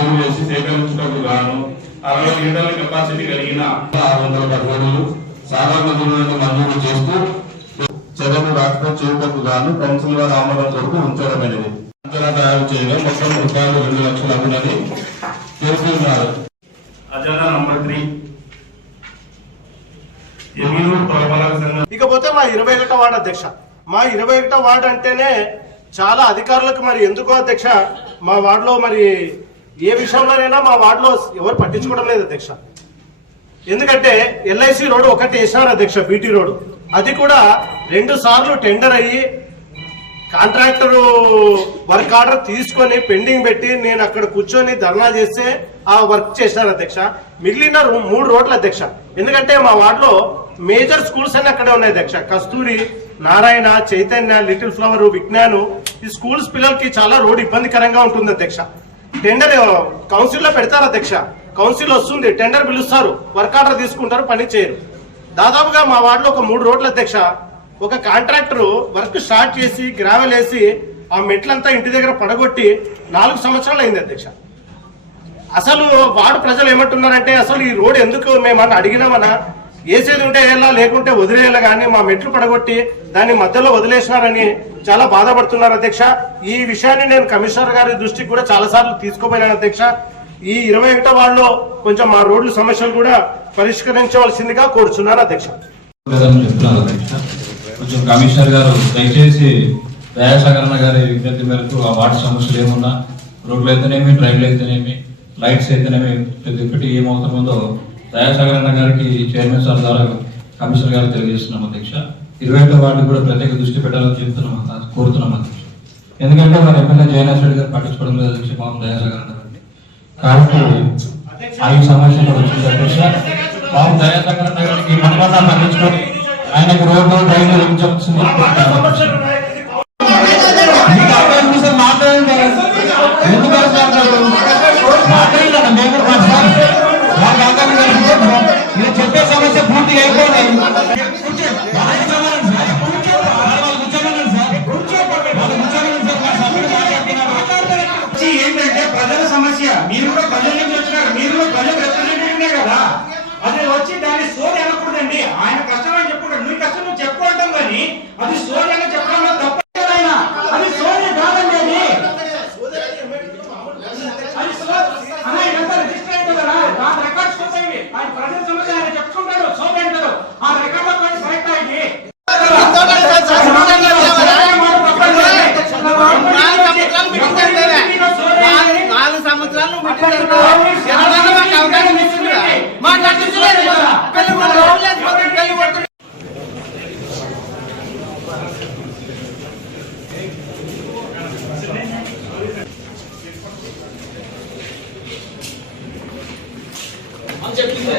సేకరించుటకు గాను అరవై లీటర్ల కెపాసిటీ కలిగిన ఆరు వందల పదిహేడులు సాధారణ బిల్లులను మంజూరు చేస్తూ చర్యలు రాకపోతే చేయుటకు గాను కౌన్సిల్ వారి ఆమోదం కొరకు ఉంచడమైనది. అంచనా తయారు చేయగా మొత్తం రూపాయలు రెండు లక్షలు అవునని తెలుపుతున్నారు అజెండా నంబర్ త్రీ. ఇకపోతే మా ఇరవై ఒకటో వార్డు అధ్యక్ష. మా ఇరవై ఒకటో వార్డు అంటేనే చాలా అధికారులకు మరి ఎందుకో అధ్యక్ష మా వార్డులో మరి ఏ విషయంలోనైనా మా వార్డులో ఎవరు పట్టించుకోవడం లేదు అధ్యక్ష. ఎందుకంటే ఎల్ఐసి రోడ్ ఒకటి వేసినారు అధ్యక్ష బీటీ రోడ్ అది కూడా రెండు సార్లు టెండర్ అయ్యి కాంట్రాక్టర్ వర్క్ ఆర్డర్ తీసుకొని పెండింగ్ పెట్టి నేను అక్కడ కూర్చొని ధర్నా చేస్తే ఆ వర్క్ చేశాను అధ్యక్ష. మిగిలిన రో- మూడు రోడ్ల అధ్యక్ష. ఎందుకంటే మా వార్డులో మేజర్ స్కూల్స్ అన్ని అక్కడే ఉన్నాయి అధ్యక్ష. Kasturi Narayana Chaitanya little flower Vignan. ఈ స్కూల్స్ పిల్లలకి చాలా రోడ్ ఇబ్బందికరంగా ఉంటుంది అధ్యక్ష. టెండర్ కౌన్సిల్లో పెడతారు అధ్యక్ష. కౌన్సిల్ వస్తుంది టెండర్ పిలుస్తారు వర్క్ ఆర్డర్ తీసుకుంటారు పని చేయరు. దాదాపుగా మా వార్డులో ఒక మూడు రోడ్ల అధ్యక్ష. ఒక కాంట్రాక్టర్ వర్క్ స్టార్ట్ చేసి గ్రావెల్ వేసి ఆ మెట్లంతా ఇంటి దగ్గర పడగొట్టి నాలుగు సంవత్సరాలు అయింది అధ్యక్ష. అసలు వార్డు ప్రజలు ఏమంటున్నారంటే అసలు ఈ రోడ్ ఎందుకు మేమన్నా అడిగినామన్నా ఏసేది ఉంటే ఎలా లేకుంటే వదిలేయాలి కానీ మా మెట్లు పడగొట్టి దాన్ని మధ్యలో వదిలేసినారని చాలా బాధపడుతున్నారు అధ్యక్ష. ఈ విషయాన్ని నేను కమిషనర్ గారి దృష్టికి కూడా చాలా సార్లు తీసుకోపోయినాను అధ్యక్ష. ఈ ఇరవై ఒకటో వాళ్ళలో కొంచెం మా రోడ్ల సమస్యలు కూడా పరిష్కరించవలసిందిగా కోరుచున్నాను అధ్యక్ష. కొంచెం కమిషనర్ గారు దయచేసి దయాసాగరణ గారి విజ్ఞప్తి మేరకు ఆ వాటి సమస్యలు ఏమున్నా రోడ్లు అయితేనేమి డ్రైవ్లు అయితేనేమి లైట్స్ అయితేనేమి ప్రతి ఒక్కటి ఏమవుతుందో దయాసాగర్ అన్న గారికి చైర్మన్ సార్ ద్వారా కమిషనర్ గారికి తెలియజేస్తున్నాం అధ్యక్ష. ఇరవై ఒకటో వార్డు కూడా ప్రత్యేక దృష్టి పెట్టాలని చెప్తున్నాం కోరుతున్నాం అధ్యక్ష. ఎందుకంటే మన ఎమ్మెల్యే జయనాథ్ రెడ్డి గారు పట్టించుకోవడం లేదు అధ్యక్ష పాపం అన్న గారిని కాబట్టి ఐదు సమస్యలు వచ్చింది అధ్యక్ష. పాపం అన్న గారికి మనమంతా పట్టించుకొని ఆయనకు రోడ్డు డ్రైన్లు వేయించవలసింది ఏంటంటే ప్రజల సమస్య. మీరు కూడా ప్రజల నుంచి వచ్చినారు. మీరు కూడా ప్రజల రిప్రజెంటేటివ్ కదా. అది వచ్చి దాన్ని సోది అనకూడదండి. ఆయన కష్టం అని చెప్పుకుంటాడు నీ కష్టం నువ్వు చెప్పుకుంటాం కానీ అది సోది అని సంవత్సరాలు అవకాశం ఇచ్చిందా మాట్లాడుతున్నారు చెప్పిందే